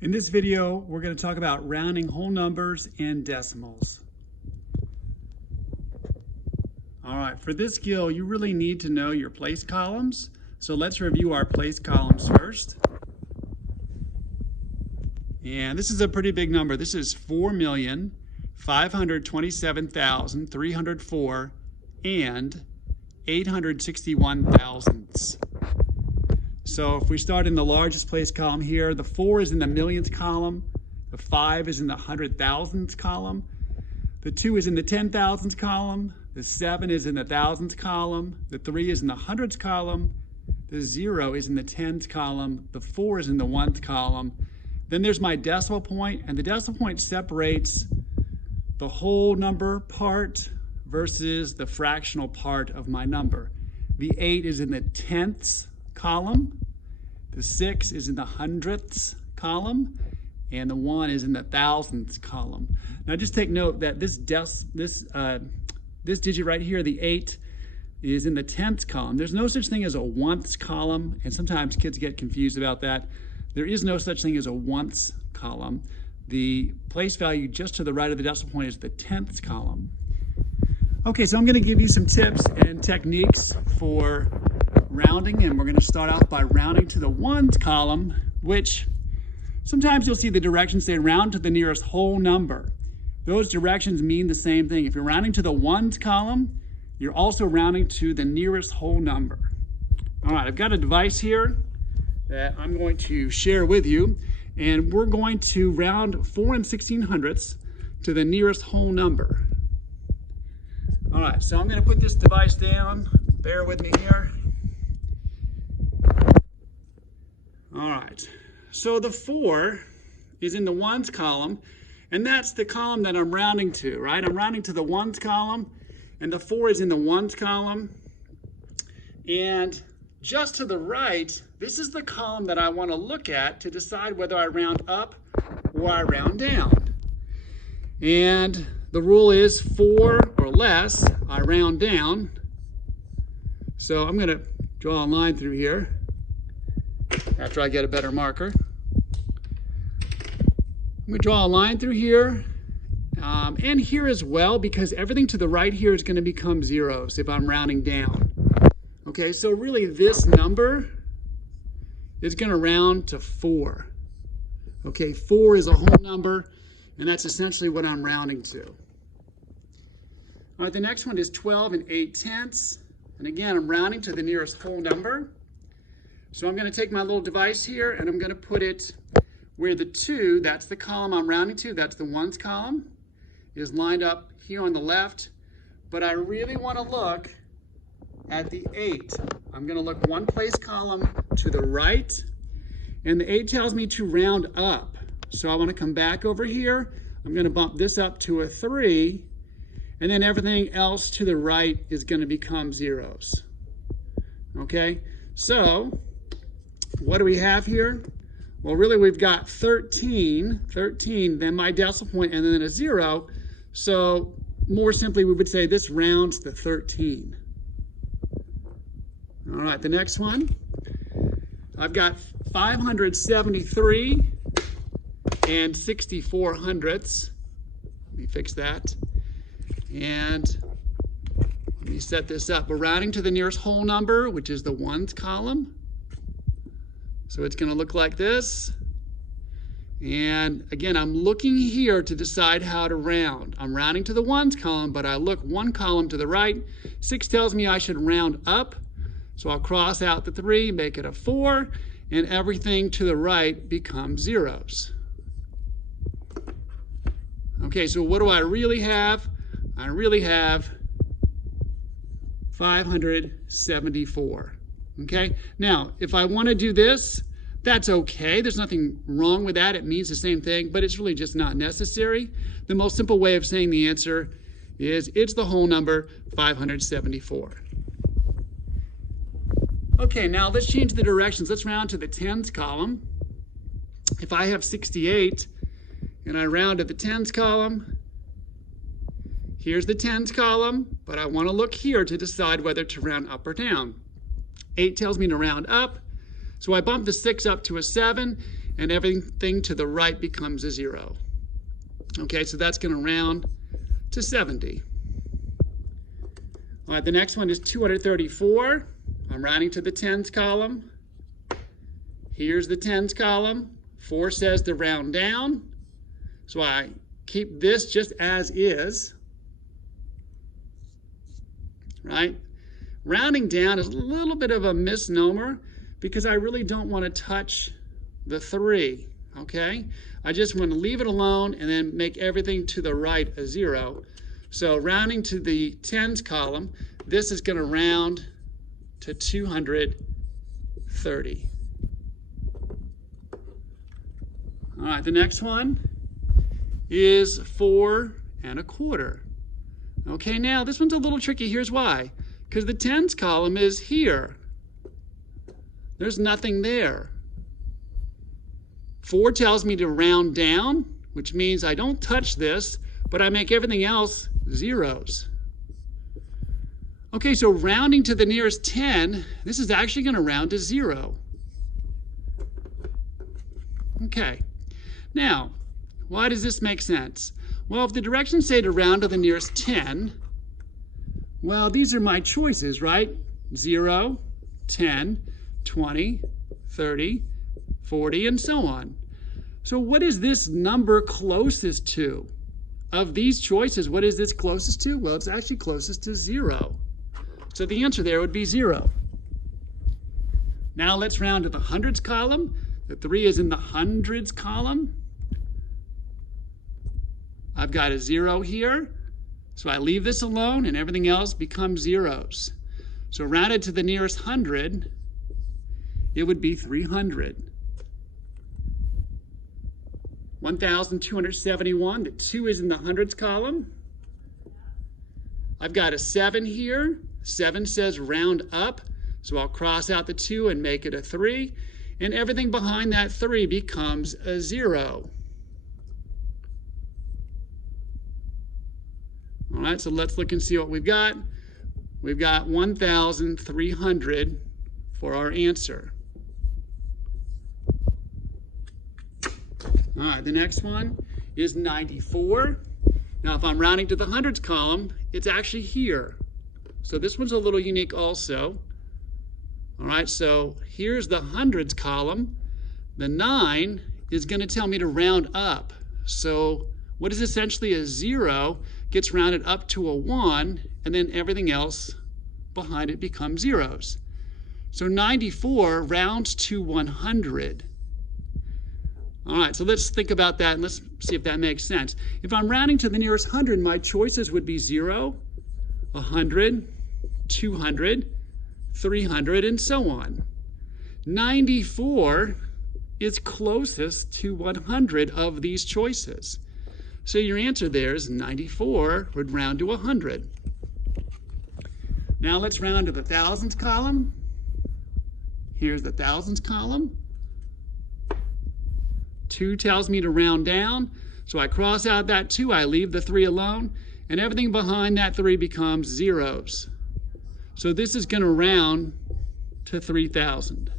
In this video, we're going to talk about rounding whole numbers and decimals. All right, for this skill, you really need to know your place columns. So let's review our place columns first. And this is a pretty big number. This is 4,527,304 and 861 thousandths. So if we start in the largest place column here, the 4 is in the millionth column, the 5 is in the 100,000th column, the 2 is in the 10,000th column, the 7 is in the thousandth column, the 3 is in the hundredths column, the 0 is in the tens column, the 4 is in the 1th column. Then there's my decimal point, and the decimal point separates the whole number part versus the fractional part of my number. The 8 is in the tenths column, the 6 is in the hundredths column, and the 1 is in the thousandths column. Now just take note that this digit right here, the 8, is in the tenths column. There's no such thing as a oneths column, and sometimes kids get confused about that. There is no such thing as a oneths column. The place value just to the right of the decimal point is the tenths column. Okay, so I'm going to give you some tips and techniques for rounding, and we're going to start off by rounding to the ones column, which sometimes you'll see the directions say round to the nearest whole number. Those directions mean the same thing. If you're rounding to the ones column, you're also rounding to the nearest whole number. All right, I've got a device here that I'm going to share with you, and we're going to round 4 1600ths to the nearest whole number. All right, so I'm going to put this device down. Bear with me here. All right, so the 4 is in the ones column, and that's the column that I'm rounding to, right? I'm rounding to the ones column, and the 4 is in the ones column. And just to the right, this is the column that I want to look at to decide whether I round up or I round down. And the rule is 4 or less, I round down. So I'm going to draw a line through here after I get a better marker. I'm going to draw a line through here and here as well, because everything to the right here is going to become zeros if I'm rounding down. Okay, so really this number is going to round to 4. Okay, 4 is a whole number, and that's essentially what I'm rounding to. All right, the next one is 12 8/10. And again, I'm rounding to the nearest whole number. So I'm going to take my little device here, and I'm going to put it where the 2, that's the column I'm rounding to, that's the ones column, is lined up here on the left. But I really want to look at the 8. I'm going to look one place column to the right, and the 8 tells me to round up. So I want to come back over here. I'm going to bump this up to a 3, and then everything else to the right is going to become zeros. Okay, so what do we have here? Well, really we've got 13, then my decimal point, and then a 0. So more simply, we would say this rounds to 13. All right, the next one, I've got 573 and 64 hundredths. Let me fix that. And let me set this up. We're rounding to the nearest whole number, which is the ones column. So it's going to look like this. And again, I'm looking here to decide how to round. I'm rounding to the ones column, but I look one column to the right. 6 tells me I should round up. So I'll cross out the 3, make it a 4, and everything to the right becomes zeros. Okay, so what do I really have? I really have 574. Okay, now if I want to do this, that's okay. There's nothing wrong with that. It means the same thing, but it's really just not necessary. The most simple way of saying the answer is it's the whole number 574. Okay, now let's change the directions. Let's round to the tens column. If I have 68 and I round to the tens column, here's the tens column, but I want to look here to decide whether to round up or down. 8 tells me to round up, so I bump the 6 up to a 7, and everything to the right becomes a 0. Okay, so that's going to round to 70. All right, the next one is 234. I'm rounding to the tens column. Here's the tens column. 4 says to round down, so I keep this just as is. Right? Rounding down is a little bit of a misnomer because I really don't want to touch the 3. Okay? I just want to leave it alone and then make everything to the right a 0. So rounding to the tens column, this is going to round to 230. All right, the next one is 4 1/4. Okay, now this one's a little tricky. Here's why. Because the tens column is here. There's nothing there. 4 tells me to round down, which means I don't touch this, but I make everything else zeros. Okay, so rounding to the nearest 10, this is actually going to round to 0. Okay, now, why does this make sense? Well, if the directions say to round to the nearest 10, well, these are my choices, right? 0, 10, 20, 30, 40, and so on. So what is this number closest to? Of these choices, what is this closest to? Well, it's actually closest to 0. So the answer there would be 0. Now let's round to the hundreds column. The 3 is in the hundreds column. I've got a 0 here. So I leave this alone and everything else becomes zeros. So rounded to the nearest 100, it would be 300. 1,271, the 2 is in the hundreds column. I've got a 7 here. 7 says round up, so I'll cross out the 2 and make it a 3. And everything behind that 3 becomes a 0. All right, so let's look and see what we've got. We've got 1,300 for our answer. All right, the next one is 94. Now, if I'm rounding to the hundreds column, it's actually here. So this one's a little unique also. All right, so here's the hundreds column. The 9 is going to tell me to round up. So what is essentially a 0 gets rounded up to a 1, and then everything else behind it becomes zeros. So 94 rounds to 100. All right, so let's think about that and let's see if that makes sense. If I'm rounding to the nearest 100, my choices would be 0, 100, 200, 300, and so on. 94 is closest to 100 of these choices. So your answer there is 94 would round to 100. Now let's round to the thousands column. Here's the thousands column. 2 tells me to round down, so I cross out that 2, I leave the 3 alone, and everything behind that 3 becomes zeros. So this is going to round to 3,000.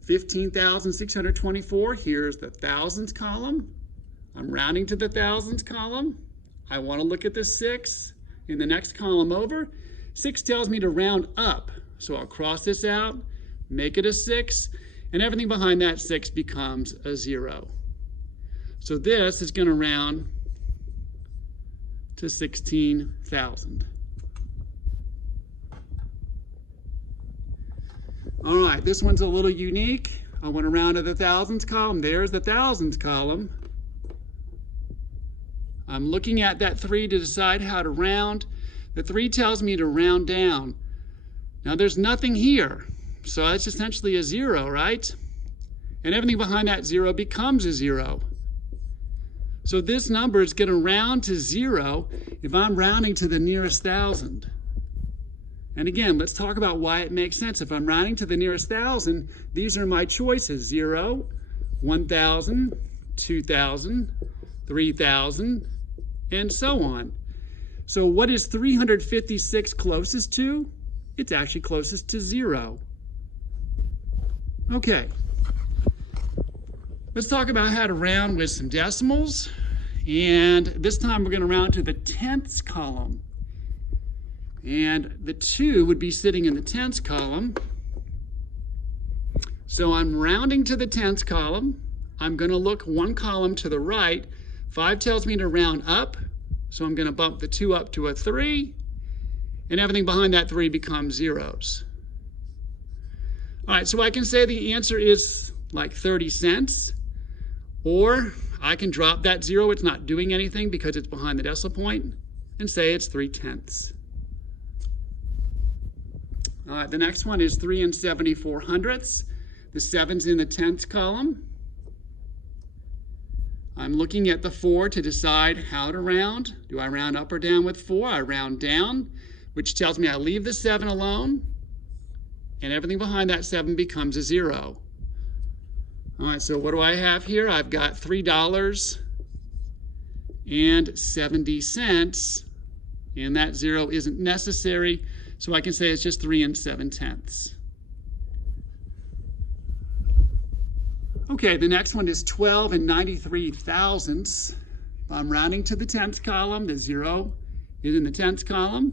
15,624, here's the thousands column. I'm rounding to the thousands column. I want to look at the 6 in the next column over. 6 tells me to round up, so I'll cross this out, make it a 6, and everything behind that 6 becomes a 0. So this is going to round to 16,000. All right, this one's a little unique. I want to round to the thousands column. There's the thousands column. I'm looking at that 3 to decide how to round. The 3 tells me to round down. Now there's nothing here, so that's essentially a 0, right? And everything behind that 0 becomes a 0. So this number is going to round to 0 if I'm rounding to the nearest 1,000. And again, let's talk about why it makes sense. If I'm rounding to the nearest 1,000, these are my choices: 0, 1,000, 2,000, 3,000, and so on. So what is 356 closest to? It's actually closest to 0. Okay, let's talk about how to round with some decimals. And this time we're going to round to the tenths column. And the 2 would be sitting in the tenths column. So I'm rounding to the tenths column. I'm going to look one column to the right. 5 tells me to round up, so I'm going to bump the 2 up to a 3, and everything behind that 3 becomes zeros. All right, so I can say the answer is like 30 cents, or I can drop that 0. It's not doing anything because it's behind the decimal point, and say it's 3/10. All right, the next one is 3 74/100. The 7's in the tenths column. I'm looking at the 4 to decide how to round. Do I round up or down with 4? I round down, which tells me I leave the 7 alone, and everything behind that 7 becomes a 0. All right, so what do I have here? I've got $3.70, and that 0 isn't necessary, so I can say it's just 3 7/10. Okay, the next one is 12 93 thousandths. If I'm rounding to the tenths column, the 0 is in the tenths column.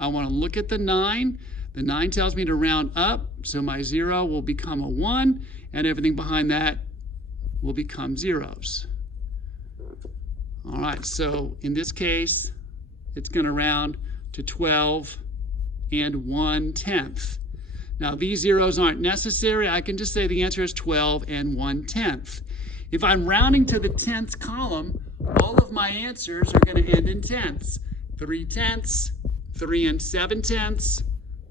I want to look at the 9. The 9 tells me to round up, so my 0 will become a 1, and everything behind that will become zeros. All right, so in this case, it's going to round to 12 1/10. Now, these zeros aren't necessary. I can just say the answer is 12 1/10. If I'm rounding to the tenths column, all of my answers are going to end in tenths. 3/10, 3 7/10,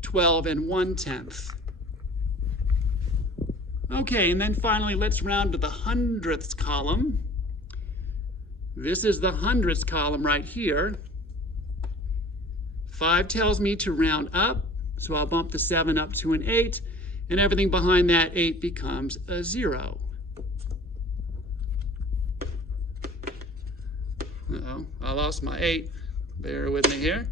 12 1/10. Okay, and then finally, let's round to the hundredths column. This is the hundredths column right here. 5 tells me to round up, so I'll bump the 7 up to an 8, and everything behind that 8 becomes a 0. Uh-oh, I lost my 8. Bear with me here.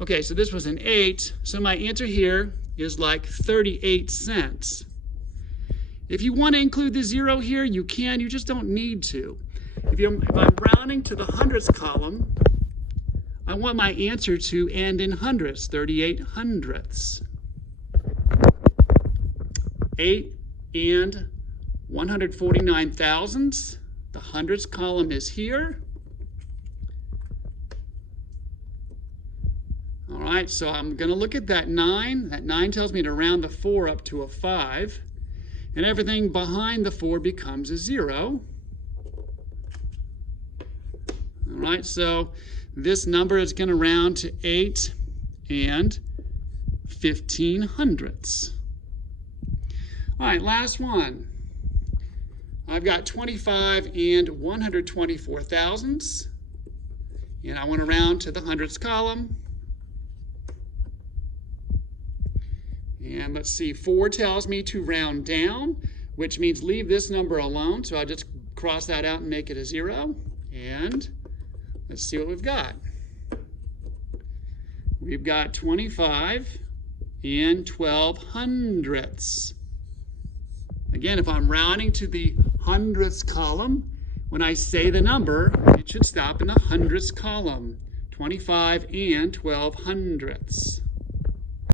Okay, so this was an 8, so my answer here is like 38 cents. If you want to include the 0 here, you can. You just don't need to. If I'm rounding to the hundredths column, I want my answer to end in hundredths, 38 hundredths. 8 149 thousandths. The hundredths column is here. All right, so I'm going to look at that 9. That 9 tells me to round the 4 up to a 5. And everything behind the 4 becomes a 0. All right, so this number is going to round to 8 15 hundredths. All right, last one. I've got 25 124 thousandths, and I want to round to the hundredths column. And let's see, 4 tells me to round down, which means leave this number alone, so I'll just cross that out and make it a 0. And let's see what we've got. We've got 25 12 hundredths. Again, if I'm rounding to the hundredths column, when I say the number, it should stop in the hundredths column. 25 12 hundredths.